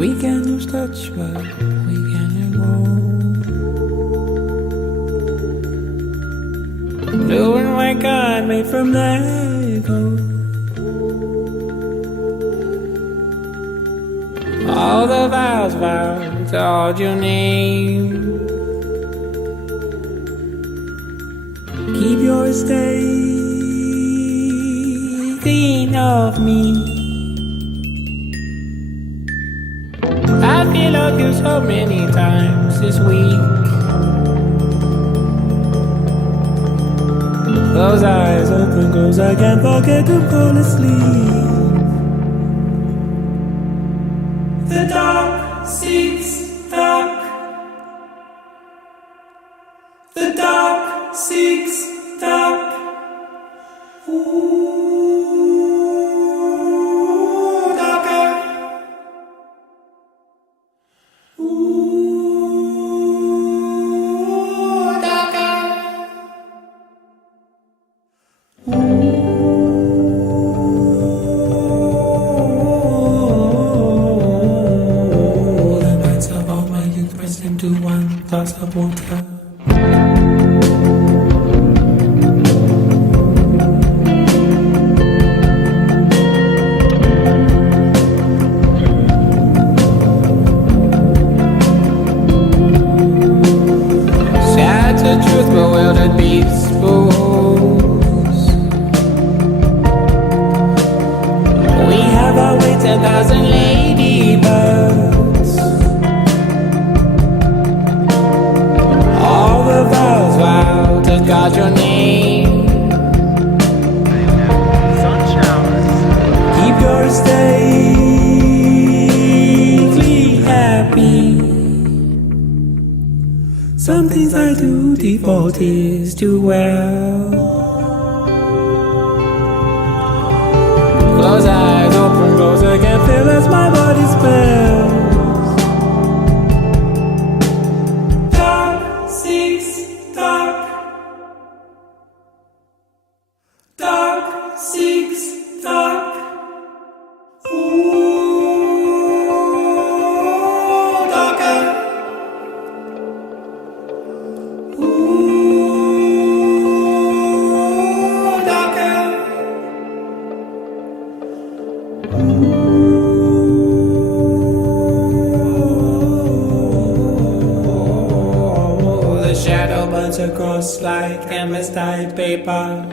We can lose touch, but we can go. Blue and white God made from Lego. All the vows vowed to hold your name. Keep your estate clean of me. I feel like you so many times this week. Close eyes, open, close, I can't forget to fall asleep. The dark seeks dark. The dark seeks dark. Ooh, darker. Ooh, darker. Ooh, the nights of all my youth pressed into one glass of water. The truth bewildered beasts fools. We have our way 10,000 ladybirds. All the vows vow to guard your name. Sun showers. Keep your estate happy. Some things I do default is too well. Close eyes, open, close, I can feel as my body spells. Dark seeks dark. Dark seeks dark. Ooh, darker. Ooh, darker. Ooh, the shadow burns across like chemist-dyed paper.